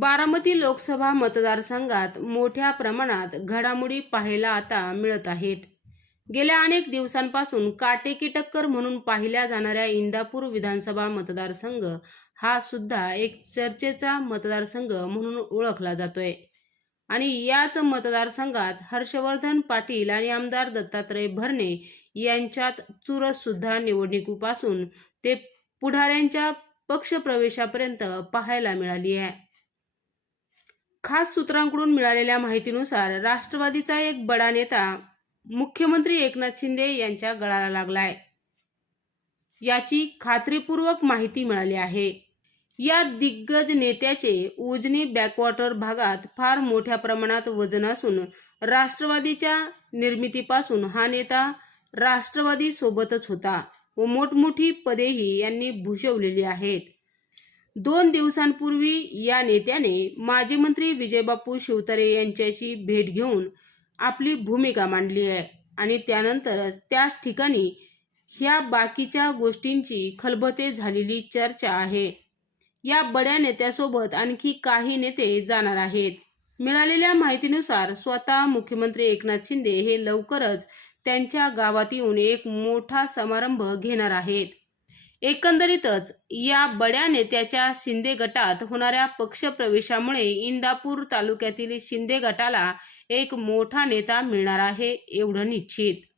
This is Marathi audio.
बारामती लोकसभा मतदारसंघात मोठ्या प्रमाणात घडामोडी पाहायला आता मिळत आहेत. गेल्या अनेक दिवसांपासून काटेकी टक्कर म्हणून पाहिल्या जाणाऱ्या इंदापूर विधानसभा मतदारसंघ हा सुद्धा एक चर्चेचा मतदारसंघ म्हणून ओळखला जातोय. आणि याच मतदारसंघात हर्षवर्धन पाटील आणि आमदार दत्तात्रय भरणे यांच्यात चुरस सुद्धा निवडणुकीपासून ते पुढाऱ्यांच्या पक्षप्रवेशापर्यंत पाहायला मिळाली आहे. खास सूत्रांकडून मिळालेल्या माहितीनुसार राष्ट्रवादीचा एक बडा नेता मुख्यमंत्री एकनाथ शिंदे यांच्या गळाला लागलाय. याची खात्रीपूर्वक माहिती मिळाली आहे. या दिग्गज नेत्याचे उजनी बॅकवॉटर भागात फार मोठ्या प्रमाणात वजन असून राष्ट्रवादीच्या निर्मितीपासून हा नेता राष्ट्रवादी सोबतच होता व मोठमोठी पदेही यांनी भूषवलेली आहेत. दोन दिवसांपूर्वी या नेत्याने माजी मंत्री विजयबापू शिवतारे यांच्याशी भेट घेऊन आपली भूमिका मांडली आहे. आणि त्यानंतरच त्याच ठिकाणी ह्या बाकीच्या गोष्टींची खलबते झालेली चर्चा आहे. या बड्या नेत्यासोबत आणखी काही नेते जाणार आहेत. मिळालेल्या माहितीनुसार स्वतः मुख्यमंत्री एकनाथ शिंदे हे लवकरच त्यांच्या गावात येऊन एक मोठा समारंभ घेणार आहेत. एकंदरीतच या बड्या नेत्याच्या शिंदे गटात होणाऱ्या पक्षप्रवेशामुळे इंदापूर तालुक्यातील शिंदे गटाला एक मोठा नेता मिळणार आहे एवढं निश्चित.